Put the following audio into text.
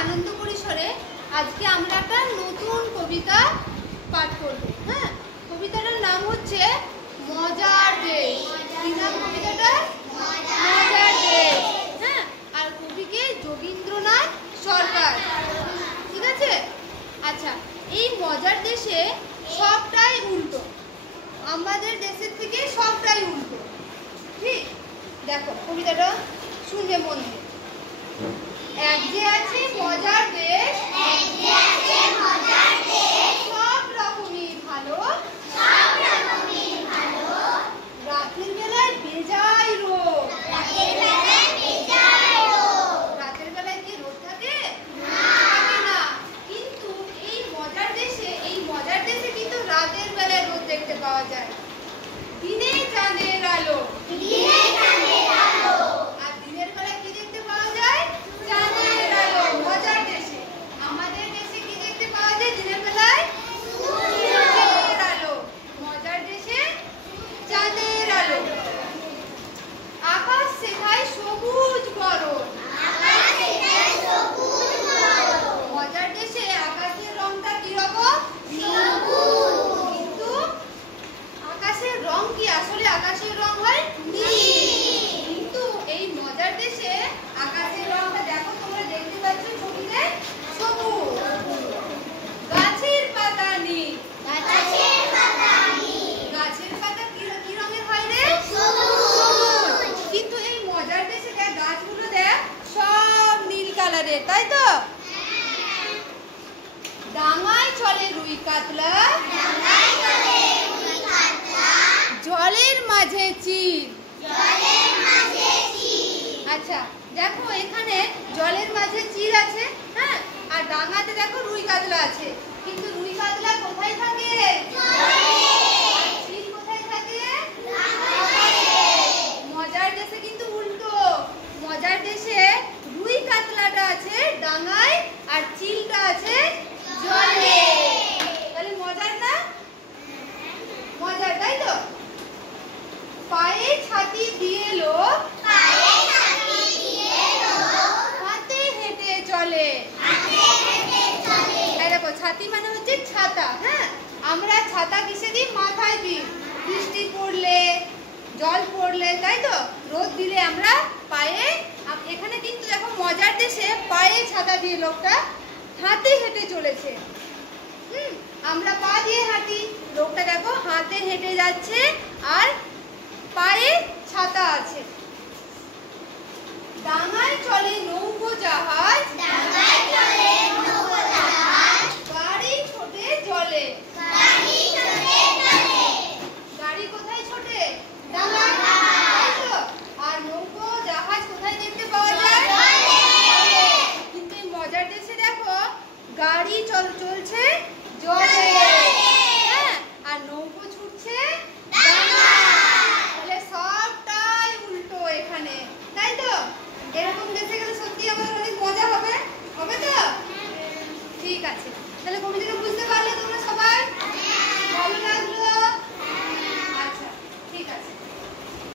আনন্দ পরিসরে আজকে আমরা একটা নতুন কবিতা পাঠ করব। হ্যাঁ, কবিতাটার নাম হচ্ছে মজার দেশ। কি নাম কবিতাটার? মজার দেশ। হ্যাঁ, আর কবিকে যোগীন্দ্রনাথ সরকার। ঠিক আছে? আচ্ছা, এই মজার দেশে সবটাই উল্টো, আমাদের দেশের থেকে সবটাই উল্টো। ঠিক, দেখো কবিতাটা শুনবে মন দিয়ে। এক যে আছে মজার দেশ, এক যে আছে মজার দেশ, সব রকমই ভালো, সব রকমই ভালো। রাতের বেলায় বেজায় রোদ, রাতের বেলায় বেজায় রোদ। রাতের বেলায় কি রোদ থাকে? না, থাকে না। কিন্তু এই মজার দেশে কিন্তু রাতের বেলায় রোদ দেখতে পাওয়া যায়। দিনে চাঁদের আলো, দিনে চাঁদের আলো। আর দিনের বেলায় কি দেখতে পাওয়া যায়? চাঁদের আলো। মজার দেশে। আমাদের দেশে কি দেখতে পাওয়া যায় দিনের বেলায়? সূর্যের আলো। মজার দেশে চাঁদের আলো। আকাশ শেখায় সবুজ বরণ, আকাশ শেখায় সবুজ বরণ। মজার দেশে আকাশের রংটা কি রকম? সবুজ। কিন্তু আকাশের রং কি? আসলে আকাশের রং হয় নীল। কিন্তু এই মজার দেশে আকাশের রংটা দেখো, তোমরা দেখতে পাচ্ছ ছবিতে, সবুজ। গাছের পাতা নীল, গাছের পাতা নীল। গাছের পাতা কি রঙের হয় রে? সবুজ। কিন্তু এই মজার দেশে দেখ গাছগুলো দেখ সব নীল কালারের, তাই তো? ডাঙায় চলে রুই কাতলা, ডাঙায় চলে রুই কাতলা। জলের মাঝে চিল, জলের মাঝে চিল। আচ্ছা, দেখো এখানে জলের মাঝে চিল আছে, হ্যাঁ, আর ডাঙাতে দেখো রুই কাতলা আছে। কিন্তু রুই কাতলা কোথায় থাকে? জলে। আর চিল কোথায় থাকে? ডাঙাতে। মজার দেশে কিন্তু উল্টো। মজার দেশে রুই কাতলাটা আছে ডাঙায় আর চিলটা আছে জলে। তাহলে মজার না? মজার, তাই তো? পায়ে ছাতি দিয়ে লোক, পায়ে ছাতি দিয়ে লোক, হাতে হেঁটে চলে, হাতে হেঁটে চলে। এই দেখো ছাতি মানে হচ্ছে ছাতা। হ্যাঁ, আমরা ছাতা কিসে দিই? মাথায় দিই। বৃষ্টি পড়লে, জল পড়লে, তাই তো? রোদ দিলে আমরা পায়ে। এখানে কিন্তু দেখো মজার দেশে পায়ে ছাতা দিয়ে লোকটা হাতে হেঁটে চলেছে। আমরা পা দিয়ে হাঁটি, লোকটা দেখো হাতে হেঁটে যাচ্ছে আর পায়ে ছাতা আছে। ডাঙায় চলে